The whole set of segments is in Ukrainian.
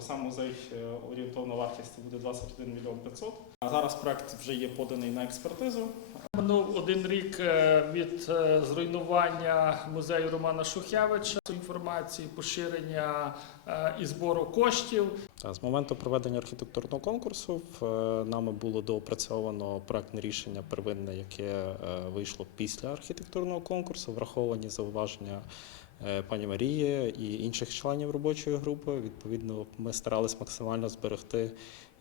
Сам музей орієнтовна вартість буде 21 мільйон 500. А зараз проект вже є поданий на експертизу. Минув один рік е, від е, зруйнування музею Романа Шухевича, інформації, поширення е, і збору коштів. З моменту проведення архітектурного конкурсу в, нами було доопрацьовано проектне рішення первинне, яке вийшло після архітектурного конкурсу, враховані зауваження пані Марії і інших членів робочої групи. Відповідно, ми старались максимально зберегти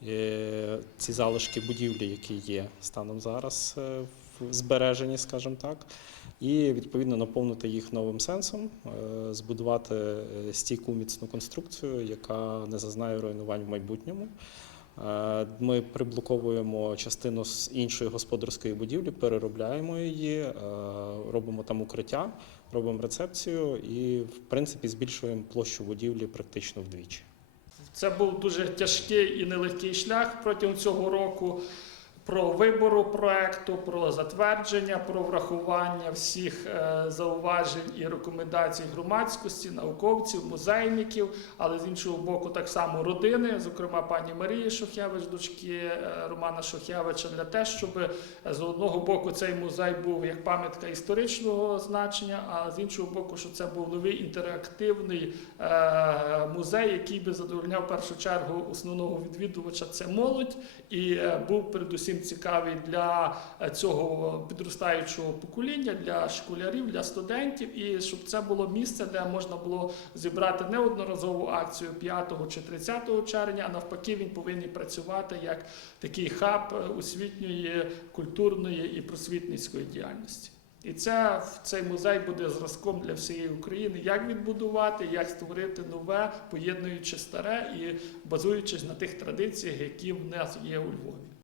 е, ці залишки будівлі, які є станом зараз е, в збережені, скажімо так. І відповідно наповнити їх новим сенсом, е, збудувати е, стійку міцну конструкцію, яка не зазнає руйнувань в майбутньому. Е, Ми приблоковуємо частину з іншої господарської будівлі, переробляємо її, е, робимо там укриття, робимо рецепцію і, в принципі, збільшуємо площу будівлі практично вдвічі. Це був дуже тяжкий і нелегкий шлях протягом цього року. Про вибору проекту, про затвердження, про врахування всіх е, зауважень і рекомендацій громадськості, науковців, музейників, але з іншого боку, так само родини, зокрема пані Марії Шухевич, дочки е, Романа Шухевича, для те, щоб е, з одного боку цей музей був як пам'ятка історичного значення, а з іншого боку, що це був новий інтерактивний музей, який би задовольняв в першу чергу основного відвідувача. Це молодь, і був передусім цікавий для е, цього підростаючого покоління, для школярів, для студентів, і щоб це було місце, де можна було зібрати не одноразову акцію 5 чи 30 червня, а навпаки, він повинен працювати як такий хаб е, освітньої, культурної і просвітницької діяльності. І це цей музей буде зразком для всієї України, як відбудувати, як створити нове, поєднуючи старе і базуючись на тих традиціях, які в нас є у Львові.